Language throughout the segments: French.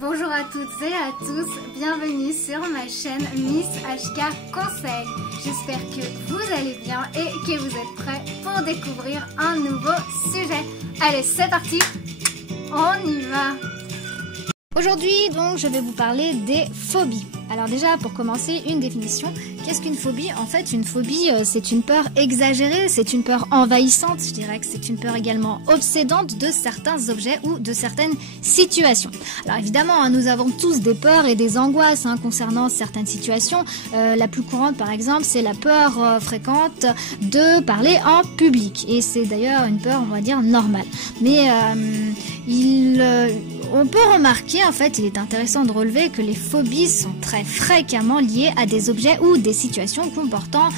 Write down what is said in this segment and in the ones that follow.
Bonjour à toutes et à tous, bienvenue sur ma chaîne Miss HK Conseil. J'espère que vous allez bien et que vous êtes prêts pour découvrir un nouveau sujet. Allez, c'est parti, on y va. Aujourd'hui, donc, je vais vous parler des phobies. Alors déjà, pour commencer, une définition. Qu'est-ce qu'une phobie? En fait, une phobie, c'est une peur exagérée, c'est une peur envahissante. Je dirais que c'est une peur également obsédante de certains objets ou de certaines situations. Alors évidemment, nous avons tous des peurs et des angoisses concernant certaines situations. La plus courante, par exemple, c'est la peur fréquente de parler en public. Et c'est d'ailleurs une peur, on va dire, normale. Mais on peut remarquer, en fait, il est intéressant de relever que les phobies sont très fréquemment liées à des objets ou des situations comportant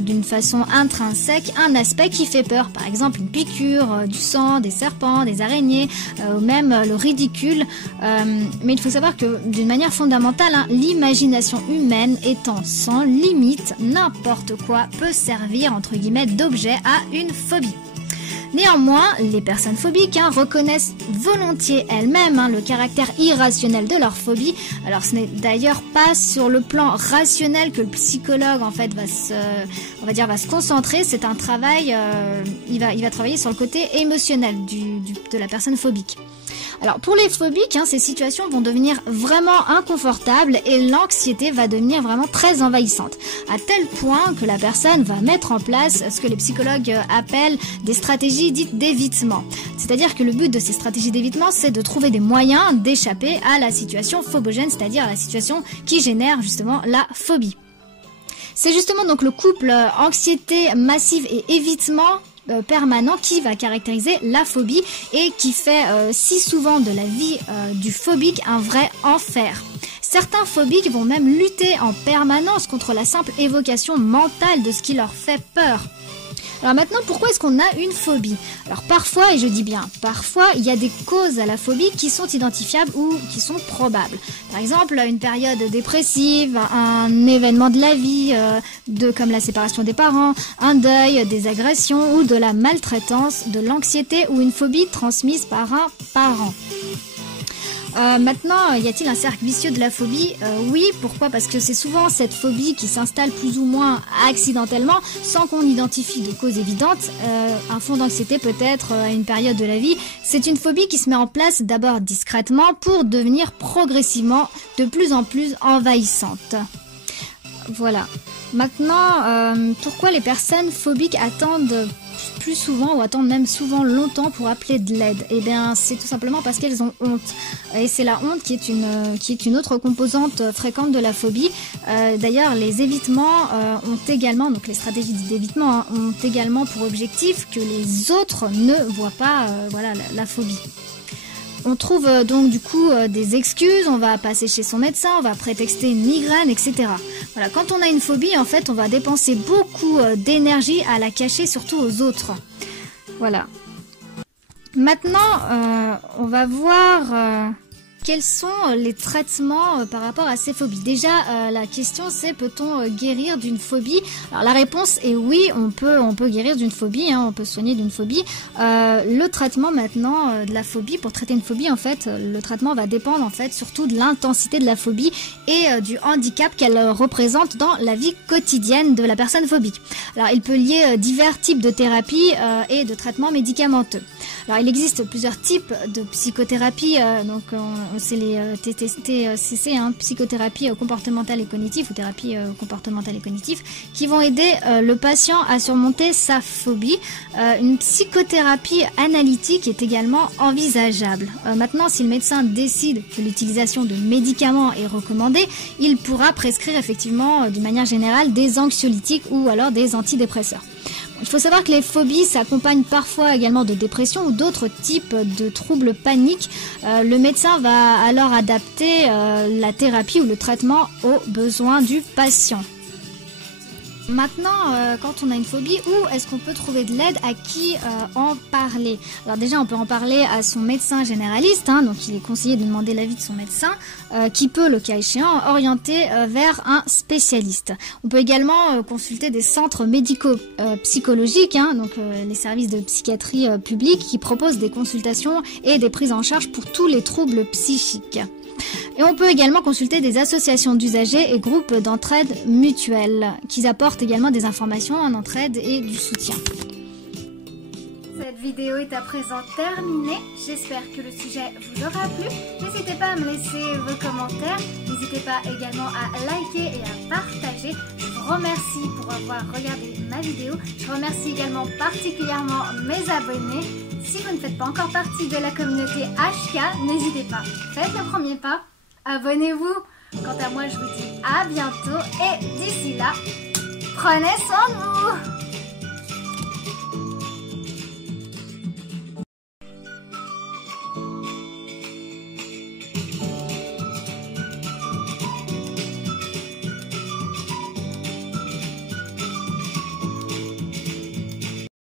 d'une façon intrinsèque un aspect qui fait peur. Par exemple, une piqûre, du sang, des serpents, des araignées, ou même le ridicule. Mais il faut savoir que d'une manière fondamentale, l'imagination humaine étant sans limite, n'importe quoi peut servir, entre guillemets, d'objet à une phobie. Néanmoins, les personnes phobiques reconnaissent volontiers elles-mêmes le caractère irrationnel de leur phobie. Alors ce n'est d'ailleurs pas sur le plan rationnel que le psychologue en fait va se concentrer. C'est un travail, il va travailler sur le côté émotionnel de la personne phobique. Alors pour les phobiques, ces situations vont devenir vraiment inconfortables et l'anxiété va devenir vraiment très envahissante, à tel point que la personne va mettre en place ce que les psychologues appellent des stratégies dites d'évitement. C'est-à-dire que le but de ces stratégies d'évitement, c'est de trouver des moyens d'échapper à la situation phobogène, c'est-à-dire à la situation qui génère justement la phobie. C'est justement donc le couple anxiété massive et évitement permanent qui va caractériser la phobie et qui fait si souvent de la vie du phobique un vrai enfer. Certains phobiques vont même lutter en permanence contre la simple évocation mentale de ce qui leur fait peur. Alors maintenant, pourquoi est-ce qu'on a une phobie? Alors parfois, et je dis bien parfois, il y a des causes à la phobie qui sont identifiables ou qui sont probables. Par exemple, une période dépressive, un événement de la vie, comme la séparation des parents, un deuil, des agressions ou de la maltraitance, de l'anxiété ou une phobie transmise par un parent. Maintenant, y a-t-il un cercle vicieux de la phobie? Oui, pourquoi? Parce que c'est souvent cette phobie qui s'installe plus ou moins accidentellement, sans qu'on identifie de cause évidente. Un fond d'anxiété peut-être à une période de la vie. C'est une phobie qui se met en place d'abord discrètement pour devenir progressivement de plus en plus envahissante. Voilà. Maintenant, pourquoi les personnes phobiques attendent plus souvent ou attendent même souvent longtemps pour appeler de l'aide? Eh bien, c'est tout simplement parce qu'elles ont honte. Et c'est la honte qui est une autre composante fréquente de la phobie. D'ailleurs, les évitements ont également, donc les stratégies d'évitement ont également pour objectif que les autres ne voient pas la phobie. On trouve donc du coup des excuses, on va passer chez son médecin, on va prétexter une migraine, etc. Voilà, quand on a une phobie, en fait, on va dépenser beaucoup d'énergie à la cacher, surtout aux autres. Voilà. Maintenant, on va voir quels sont les traitements par rapport à ces phobies. Déjà, la question c'est peut-on guérir d'une phobie? Alors la réponse est oui, on peut guérir d'une phobie, on peut soigner d'une phobie. Le traitement maintenant de la phobie, pour traiter une phobie en fait, le traitement va dépendre en fait surtout de l'intensité de la phobie et du handicap qu'elle représente dans la vie quotidienne de la personne phobique. Alors il peut lier divers types de thérapies et de traitements médicamenteux. Alors il existe plusieurs types de psychothérapie, c'est les TCC, psychothérapie comportementale et cognitive ou thérapie comportementale et cognitive, qui vont aider le patient à surmonter sa phobie. Une psychothérapie analytique est également envisageable. Maintenant, si le médecin décide que l'utilisation de médicaments est recommandée, il pourra prescrire effectivement d'une manière générale des anxiolytiques ou alors des antidépresseurs. Il faut savoir que les phobies s'accompagnent parfois également de dépression ou d'autres types de troubles paniques. Le médecin va alors adapter la thérapie ou le traitement aux besoins du patient. Maintenant, quand on a une phobie, où est-ce qu'on peut trouver de l'aide? À qui en parler? Alors déjà, on peut en parler à son médecin généraliste, donc il est conseillé de demander l'avis de son médecin, qui peut, le cas échéant, orienter vers un spécialiste. On peut également consulter des centres médico-psychologiques, donc les services de psychiatrie publique qui proposent des consultations et des prises en charge pour tous les troubles psychiques. Et on peut également consulter des associations d'usagers et groupes d'entraide mutuelle qui apportent également des informations en entraide et du soutien. Cette vidéo est à présent terminée. J'espère que le sujet vous aura plu. N'hésitez pas à me laisser vos commentaires. N'hésitez pas également à liker et à partager. Je vous remercie pour avoir regardé ma vidéo. Je remercie également particulièrement mes abonnés. Si vous ne faites pas encore partie de la communauté HK, n'hésitez pas. Faites le premier pas. Abonnez-vous. Quant à moi, je vous dis à bientôt. Et d'ici là, prenez soin de vous.